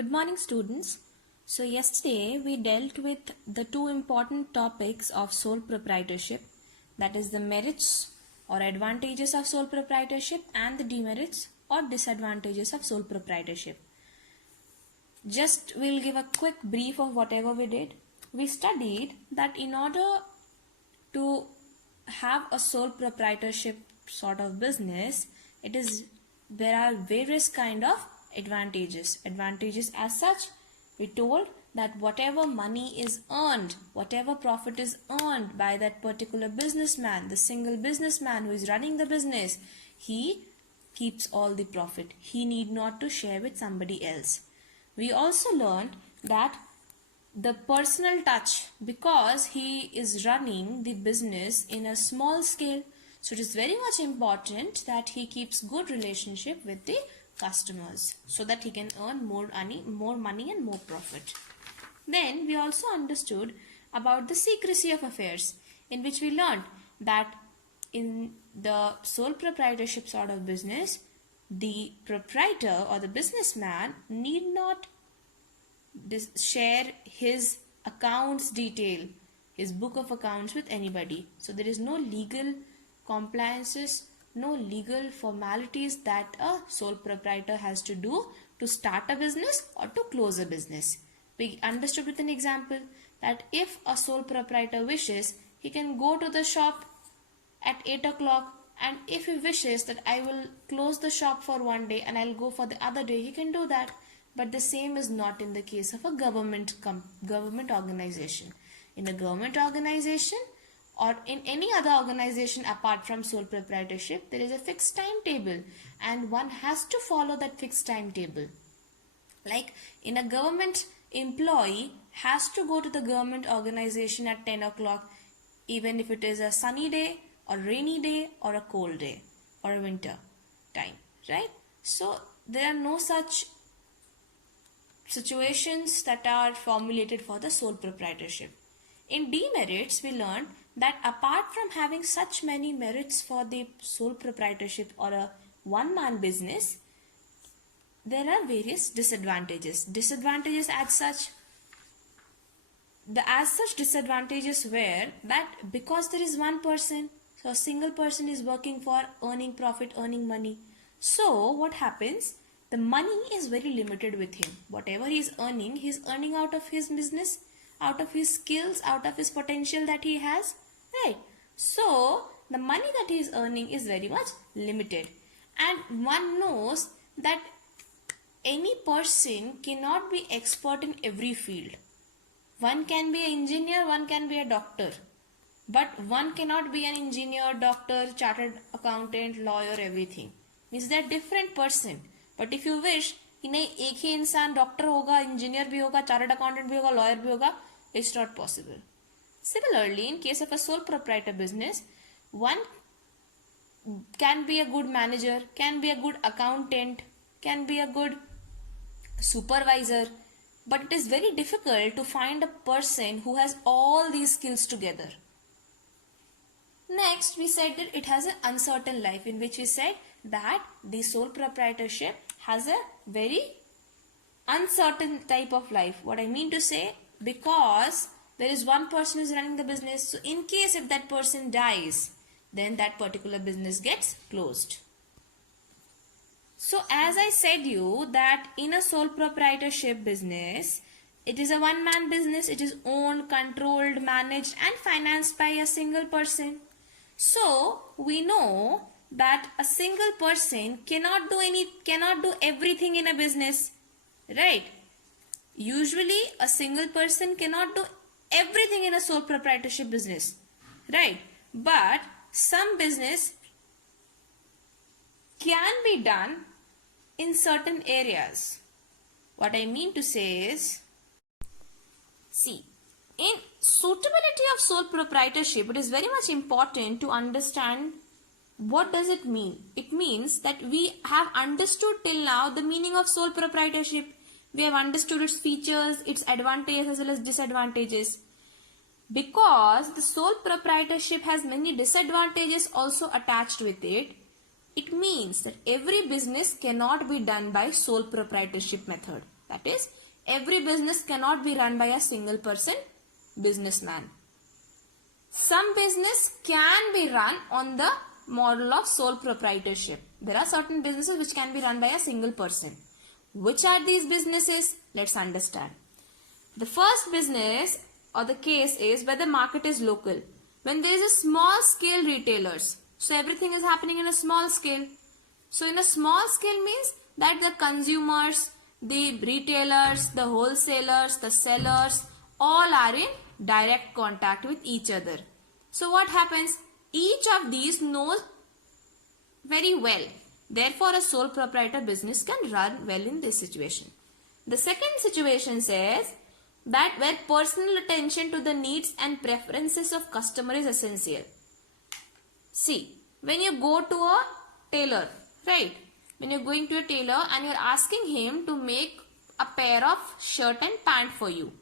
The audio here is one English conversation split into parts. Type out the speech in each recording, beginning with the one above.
Good morning, students. So yesterday we dealt with the two important topics of sole proprietorship, that is the merits or advantages of sole proprietorship and the demerits or disadvantages of sole proprietorship. Just we'll give a quick brief of whatever we did. We studied that in order to have a sole proprietorship sort of business, there are various kind of advantages as such. We told that whatever money is earned, whatever profit is earned by that particular businessman, the single businessman who is running the business, he keeps all the profit. He need not to share with somebody else. We also learned that the personal touch, because he is running the business in a small scale, so it is very much important that he keeps good relationship with the customers so that he can earn more money and more profit. Then we also understood about the secrecy of affairs, in which we learned that in the sole proprietorship sort of business, the proprietor or the businessman need not share his accounts detail, his book of accounts with anybody. So there is no legal compliances, no legal formalities that a sole proprietor has to do to start a business or to close a business. We understood with an example that if a sole proprietor wishes, he can go to the shop at 8 o'clock, and if he wishes that I will close the shop for one day and I'll go for the other day, he can do that. But the same is not in the case of a government organization. In a government organization or in any other organization apart from sole proprietorship, there is a fixed timetable and one has to follow that fixed timetable. Like in a government employee has to go to the government organization at 10 o'clock, even if it is a sunny day or rainy day or a cold day or a winter time, right? So there are no such situations that are formulated for the sole proprietorship. In demerits, we learned that apart from having such many merits for the sole proprietorship or a one-man business, there are various disadvantages. Disadvantages as such disadvantages were that because there is one person, so a single person is working for earning profit, earning money. So what happens? The money is very limited with him. Whatever he's earning out of his business, out of his skills, out of his potential that he has, right? So the money that he is earning is very much limited. And one knows that any person cannot be expert in every field. One can be an engineer, one can be a doctor. But one cannot be an engineer, doctor, chartered accountant, lawyer, everything. Means they are different person. But if you wish कि नहीं एक ही इंसान doctor होगा, engineer भी होगा, chartered accountant भी होगा, lawyer भी होगा, it's not possible. Similarly, in case of a sole proprietor business, one can be a good manager, can be a good accountant, can be a good supervisor, but it is very difficult to find a person who has all these skills together. Next, we said that it has an uncertain life, in which we said that the sole proprietorship has a very uncertain type of life. What I mean to say, because there is one person who is running the business, so in case if that person dies, then that particular business gets closed. So as I said you that in a sole proprietorship business, it is a one-man business. It is owned, controlled, managed and financed by a single person. So we know that a single person cannot do everything in a business, right? Usually a single person cannot do everything in a sole proprietorship business, right? But some business can be done in certain areas. What I mean to say is, see, in suitability of sole proprietorship, it is very much important to understand what does it mean. It means that we have understood till now the meaning of sole proprietorship. We have understood its features, its advantages as well as disadvantages. Because the sole proprietorship has many disadvantages also attached with it, It means that every business cannot be done by sole proprietorship method. That is, every business cannot be run by a single person businessman. Some business can be run on the model of sole proprietorship. There are certain businesses which can be run by a single person. Which are these businesses? Let's understand. The first business or the case is where the market is local. When there is a small scale retailers. So everything is happening in a small scale. So in a small scale means that the consumers, the retailers, the wholesalers, the sellers, all are in direct contact with each other. So what happens? Each of these knows very well. Therefore, a sole proprietor business can run well in this situation. The second situation says that where personal attention to the needs and preferences of customer is essential. See, when you go to a tailor, right? When you're going to a tailor and you're asking him to make a pair of shirt and pant for you.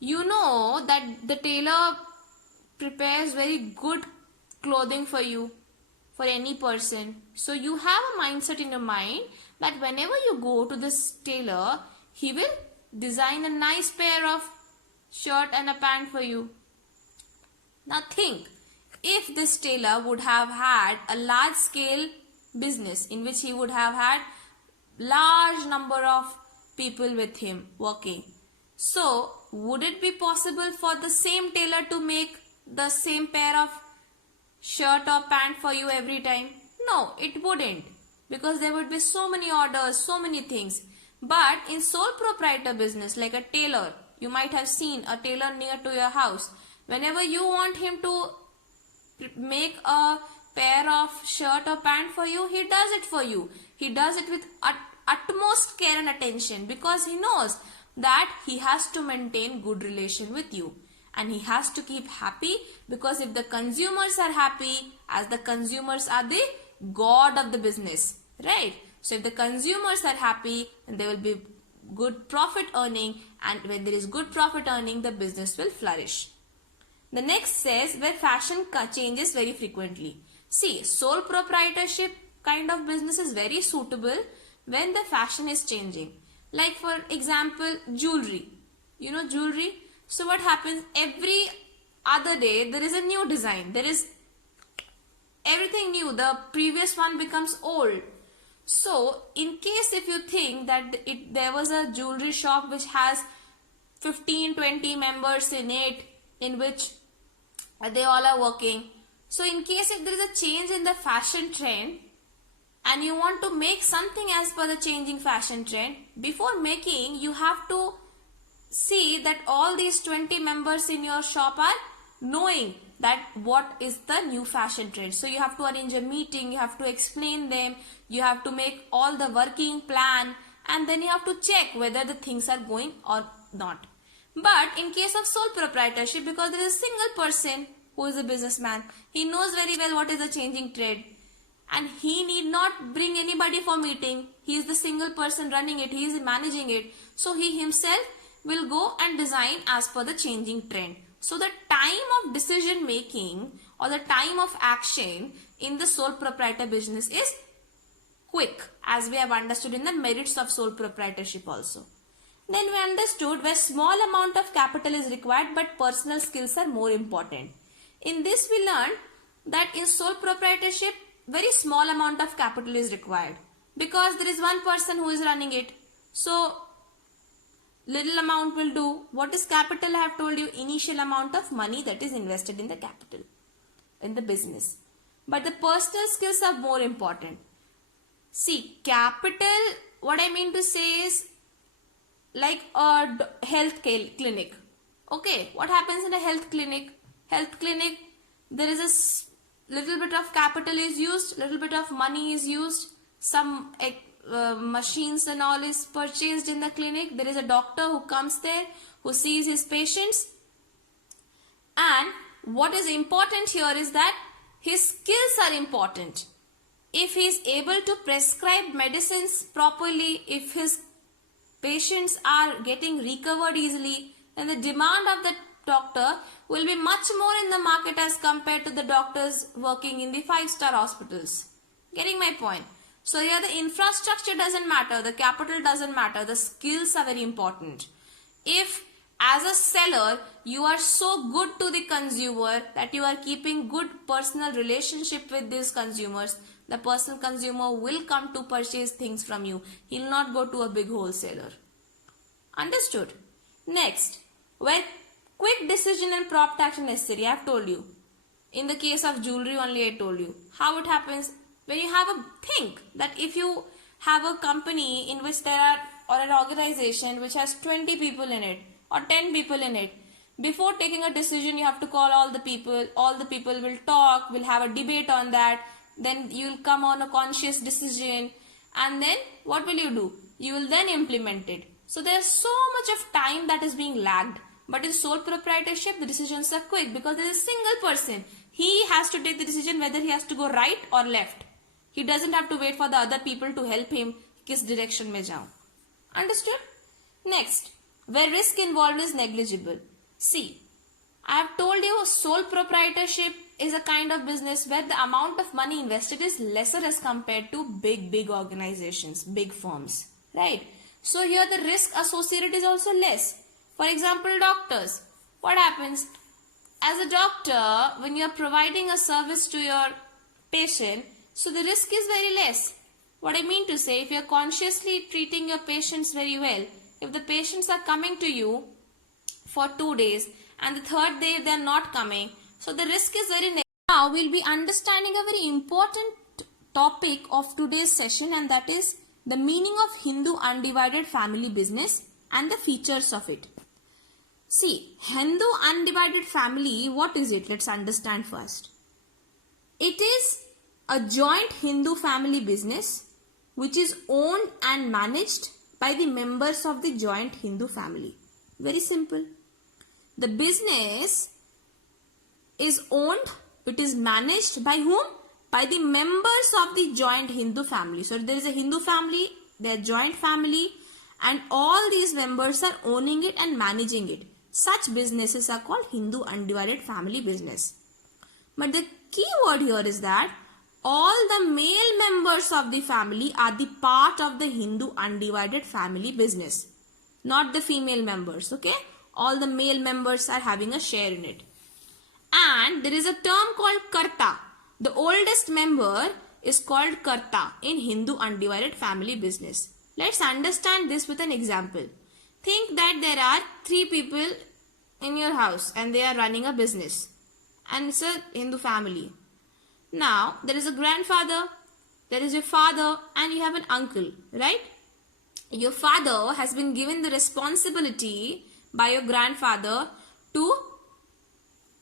You know that the tailor prepares very good clothing for you, for any person. So you have a mindset in your mind that whenever you go to this tailor, he will design a nice pair of shirt and a pant for you. Now think, if this tailor would have had a large scale business in which he would have had large number of people with him working. So would it be possible for the same tailor to make the same pair of shirt or pant for you every time? No, it wouldn't, because there would be so many orders, so many things. But in sole proprietor business like a tailor, you might have seen a tailor near to your house. Whenever you want him to make a pair of shirt or pant for you, he does it for you. He does it with utmost care and attention, because he knows that he has to maintain good relation with you. And he has to keep happy, because if the consumers are happy, as the consumers are the god of the business, right? So if the consumers are happy, then there will be good profit earning, and when there is good profit earning, the business will flourish. The next says where fashion changes very frequently. See, sole proprietorship kind of business is very suitable when the fashion is changing. Like for example, jewelry. You know jewelry? So what happens? Every other day there is a new design. There is everything new. The previous one becomes old. So in case if you think that there was a jewelry shop which has 15-20 members in it, in which they all are working. So in case if there is a change in the fashion trend and you want to make something as per the changing fashion trend, before making you have to see that all these 20 members in your shop are knowing that what is the new fashion trend. So you have to arrange a meeting, you have to explain them, you have to make all the working plan, and then you have to check whether the things are going or not. But in case of sole proprietorship, because there is a single person who is a businessman, he knows very well what is the changing trend, and he need not bring anybody for meeting. He is the single person running it, he is managing it. So he himself will go and design as per the changing trend. So the time of decision making or the time of action in the sole proprietor business is quick, as we have understood in the merits of sole proprietorship also. Then we understood where small amount of capital is required but personal skills are more important. In this we learned that in sole proprietorship very small amount of capital is required, because there is one person who is running it. So little amount will do. What is capital? I have told you, initial amount of money that is invested in the capital, in the business. But the personal skills are more important. See, capital, what I mean to say is like a health clinic. Okay, what happens in a health clinic? Health clinic, there is a little bit of capital is used, little bit of money is used, some machines and all is purchased in the clinic. There is a doctor who comes there, who sees his patients, and what is important here is that his skills are important. If he is able to prescribe medicines properly, if his patients are getting recovered easily, then the demand of the doctor will be much more in the market as compared to the doctors working in the 5-star hospitals. Getting my point? So here the infrastructure doesn't matter, the capital doesn't matter, the skills are very important. If as a seller you are so good to the consumer that you are keeping good personal relationship with these consumers, the personal consumer will come to purchase things from you. He'll not go to a big wholesaler. Understood? Next, when quick decision and prompt action necessary, I have told you. In the case of jewelry only, I told you how it happens. When you have a think that if you have a company in which there are, or an organization which has 20 people in it or 10 people in it, before taking a decision you have to call all the people will talk, will have a debate on that, then you will come on a conscious decision, and then what will you do? You will then implement it. So there is so much of time that is being lagged. But in sole proprietorship, the decisions are quick because there is a single person. He has to take the decision whether he has to go right or left. He doesn't have to wait for the other people to help him किस direction में जाऊं. Understood? Next, where risk involved is negligible. See, I have told you sole proprietorship is a kind of business where the amount of money invested is lesser as compared to big organizations, big firms, right? So here the risk associated is also less. For example, doctors. What happens? As a doctor, when you are providing a service to your patient, so the risk is very less. What I mean to say, if you are consciously treating your patients very well, if the patients are coming to you for 2 days and the third day they are not coming, so the risk is very negative. Now we'll be understanding a very important topic of today's session, and that is the meaning of Hindu undivided family business and the features of it. See, Hindu undivided family, what is it? Let's understand first. It is a joint Hindu family business which is owned and managed by the members of the joint Hindu family. Very simple. The business is owned, it is managed by whom? By the members of the joint Hindu family. So there is a Hindu family, their joint family, and all these members are owning it and managing it. Such businesses are called Hindu undivided family business. But the key word here is that all the male members of the family are the part of the Hindu undivided family business. Not the female members, okay? All the male members are having a share in it. And there is a term called Karta. The oldest member is called Karta in Hindu undivided family business. Let's understand this with an example. Think that there are 3 people in your house and they are running a business. And it's a Hindu family. Now, there is a grandfather, there is your father, and you have an uncle, right? Your father has been given the responsibility by your grandfather to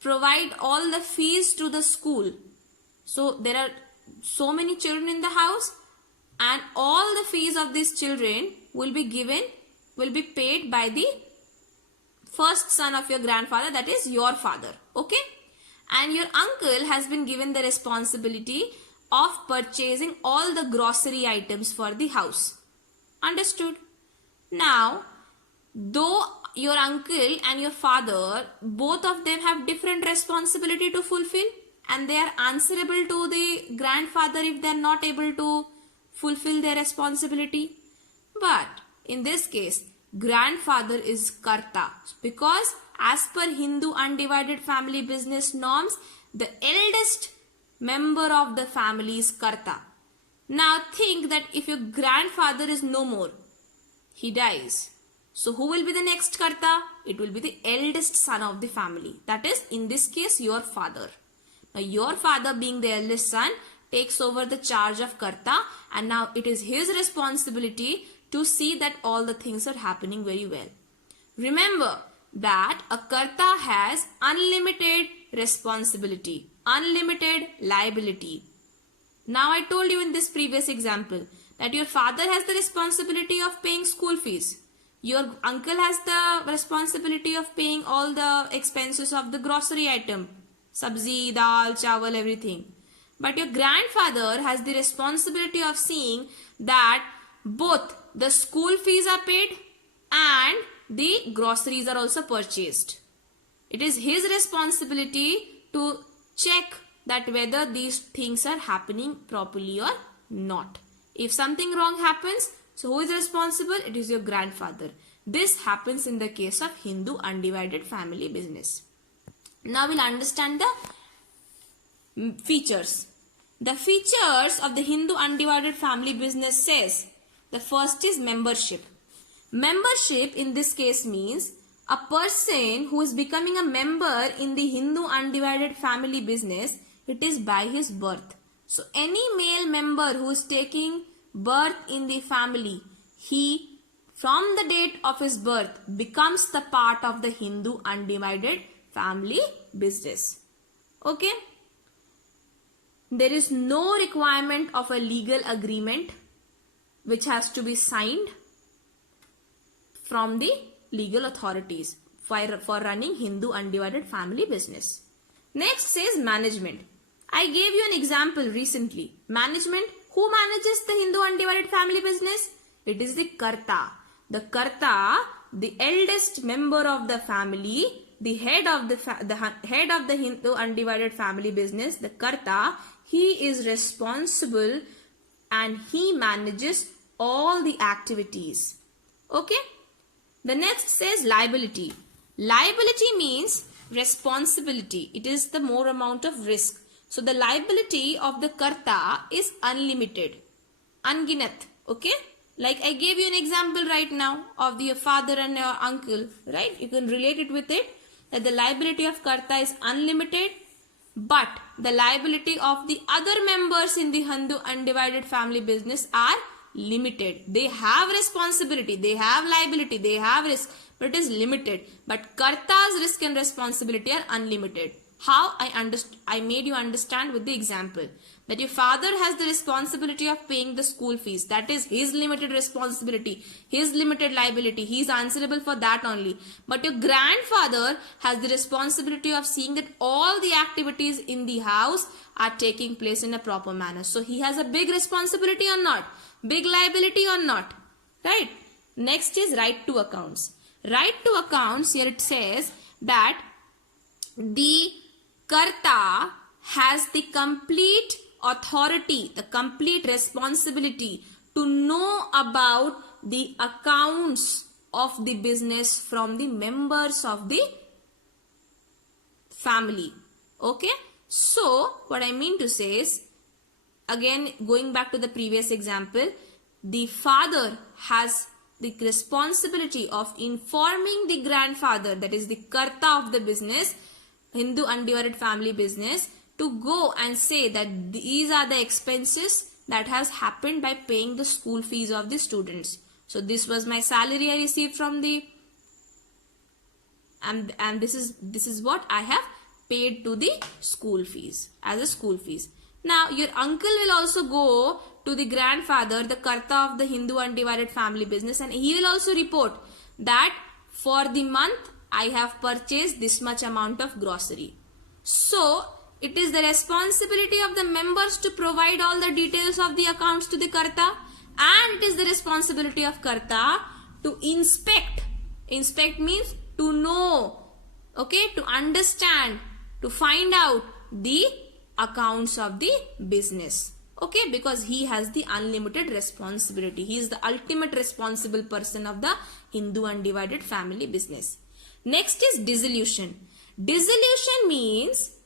provide all the fees to the school. So, there are so many children in the house, and all the fees of these children will be paid by the first son of your grandfather, that is your father, okay? And your uncle has been given the responsibility of purchasing all the grocery items for the house. Understood? Now, though your uncle and your father, both of them have different responsibility to fulfill, and they are answerable to the grandfather if they are not able to fulfill their responsibility. But in this case, grandfather is Karta, because as per Hindu undivided family business norms, the eldest member of the family is Karta. Now think that if your grandfather is no more, he dies. So who will be the next Karta? It will be the eldest son of the family. That is, in this case, your father. Now your father, being the eldest son, takes over the charge of Karta, and now it is his responsibility to see that all the things are happening very well. Remember that a Karta has unlimited responsibility, unlimited liability. Now I told you in this previous example that your father has the responsibility of paying school fees. Your uncle has the responsibility of paying all the expenses of the grocery item, sabzi, dal, chawal, everything. But your grandfather has the responsibility of seeing that both the school fees are paid and the groceries are also purchased. It is his responsibility to check that whether these things are happening properly or not. If something wrong happens, so who is responsible? It is your grandfather. This happens in the case of Hindu undivided family business. Now we'll understand the features. The features of the Hindu undivided family business says, the first is membership. Membership in this case means a person who is becoming a member in the Hindu undivided family business, it is by his birth. So any male member who is taking birth in the family, he from the date of his birth becomes the part of the Hindu undivided family business. Okay? There is no requirement of a legal agreement which has to be signed from the legal authorities for running Hindu undivided family business. Next says management. I gave you an example recently. Management. Who manages the Hindu undivided family business? It is the Karta. The Karta, the eldest member of the family, the head of the Hindu undivided family business, the Karta, he is responsible and he manages all the activities. Okay? The next says liability. Liability means responsibility. It is the more amount of risk. So the liability of the Karta is unlimited. Unginat. Okay? Like I gave you an example right now of your father and your uncle. Right? You can relate it with it. That the liability of Karta is unlimited. But the liability of the other members in the Hindu undivided family business are limited. They have responsibility, they have liability, they have risk, but it is limited. But Karta's risk and responsibility are unlimited. How? I made you understand with the example that your father has the responsibility of paying the school fees. That is his limited responsibility, his limited liability. He is answerable for that only. But your grandfather has the responsibility of seeing that all the activities in the house are taking place in a proper manner. So he has a big responsibility or not? Big liability or not? Right? Next is right to accounts. Right to accounts, here it says that the Karta has the complete authority, the complete responsibility to know about the accounts of the business from the members of the family. Okay? So, what I mean to say is, again going back to the previous example, the father has the responsibility of informing the grandfather, that is the Karta of the business, Hindu undivided family business, to go and say that these are the expenses that has happened by paying the school fees of the students. So this was my salary I received from the and this is what I have paid to the school fees as a school fees. Now your uncle will also go to the grandfather, the Karta of the Hindu undivided family business, and he will also report that for the month I have purchased this much amount of grocery. So it is the responsibility of the members to provide all the details of the accounts to the Karta, and it is the responsibility of Karta to inspect. Inspect means to know, okay, to understand, to find out the accounts of the business. Okay, because he has the unlimited responsibility. He is the ultimate responsible person of the Hindu undivided family business. Next is dissolution. Dissolution means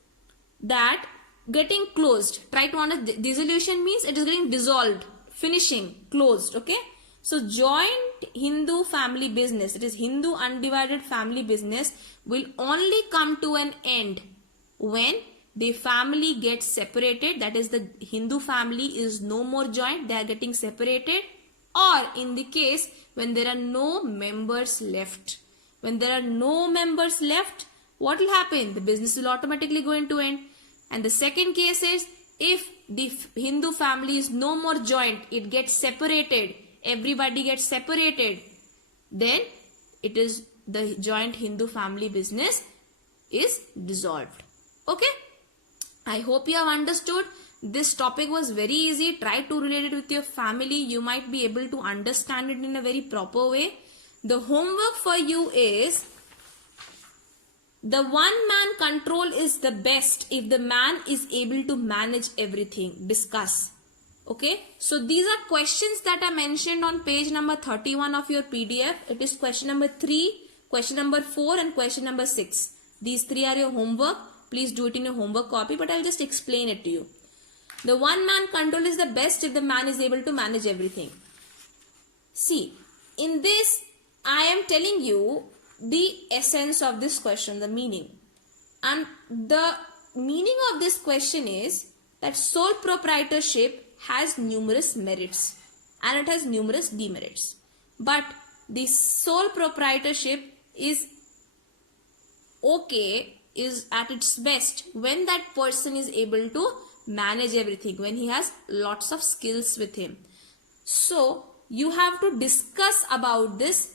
that getting closed. Try to understand. Dissolution means it is getting dissolved, finishing, closed. Okay. So joint Hindu family business, it is Hindu undivided family business, will only come to an end when the family gets separated. That is, the Hindu family is no more joint, they are getting separated, or in the case when there are no members left. When there are no members left, what will happen? The business will automatically go into end. And the second case is, if the Hindu family is no more joint, it gets separated, everybody gets separated, then it is the joint Hindu family business is dissolved. Okay? I hope you have understood. This topic was very easy. Try to relate it with your family. You might be able to understand it in a very proper way. The homework for you is The one-man control is the best if the man is able to manage everything. Discuss. Okay, so these are questions that are mentioned on page number 31 of your PDF. It is question number 3, question number 4 and question number 6. These 3 are your homework. Please do it in your homework copy, but I'll just explain it to you. The one-man control is the best if the man is able to manage everything. See, in this, I am telling you the essence of this question, the meaning. And the meaning of this question is that sole proprietorship has numerous merits and it has numerous demerits. But the sole proprietorship is okay, is at its best when that person is able to manage everything, when he has lots of skills with him. So you have to discuss about this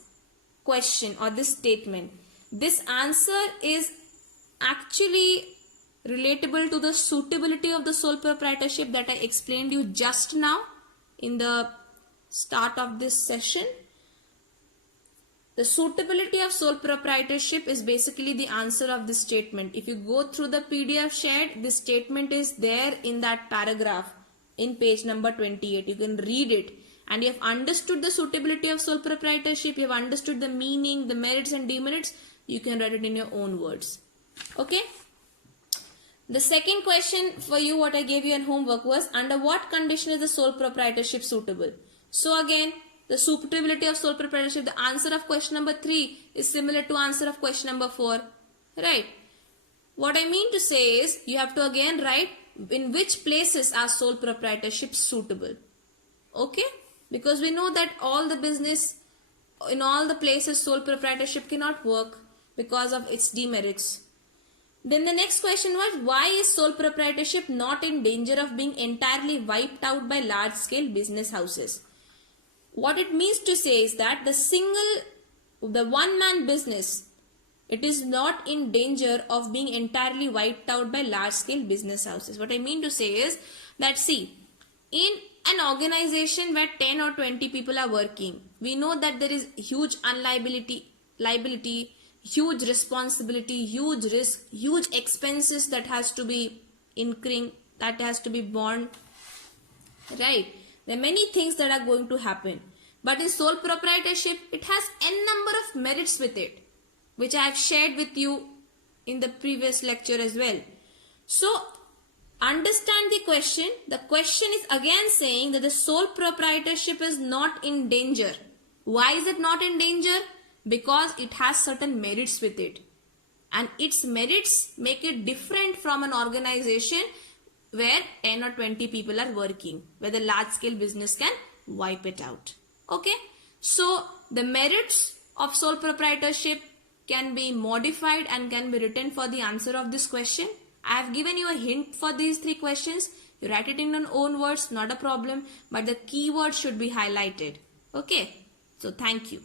question or this statement. This answer is actually relatable to the suitability of the sole proprietorship that I explained you just now in the start of this session. The suitability of sole proprietorship is basically the answer of this statement. If you go through the PDF shared, this statement is there in that paragraph in page number 28. You can read it and you have understood the suitability of sole proprietorship, you have understood the meaning, the merits and demerits, you can write it in your own words. Okay? The second question for you, what I gave you in homework was, under what condition is the sole proprietorship suitable? So again, the suitability of sole proprietorship, the answer of question number 3 is similar to answer of question number 4. Right? What I mean to say is, you have to again write in which places are sole proprietorship suitable. Okay? Because we know that all the business, in all the places, sole proprietorship cannot work because of its demerits. Then the next question was, why is sole proprietorship not in danger of being entirely wiped out by large scale business houses? What it means to say is that the one man business, it is not in danger of being entirely wiped out by large scale business houses. What I mean to say is that, see, in an organization where 10 or 20 people are working, we know that there is huge liability, huge responsibility, huge risk, huge expenses that has to be incurring, that has to be borne, right? There are many things that are going to happen. But in sole proprietorship, it has n number of merits with it, which I have shared with you in the previous lecture as well. So, understand the question. The question is again saying that the sole proprietorship is not in danger. Why is it not in danger? Because it has certain merits with it. And its merits make it different from an organization where 10 or 20 people are working, where the large scale business can wipe it out. Okay? So, the merits of sole proprietorship can be modified and can be written for the answer of this question. I have given you a hint for these 3 questions. You write it in your own words, not a problem, but the keywords should be highlighted. Okay? So, thank you.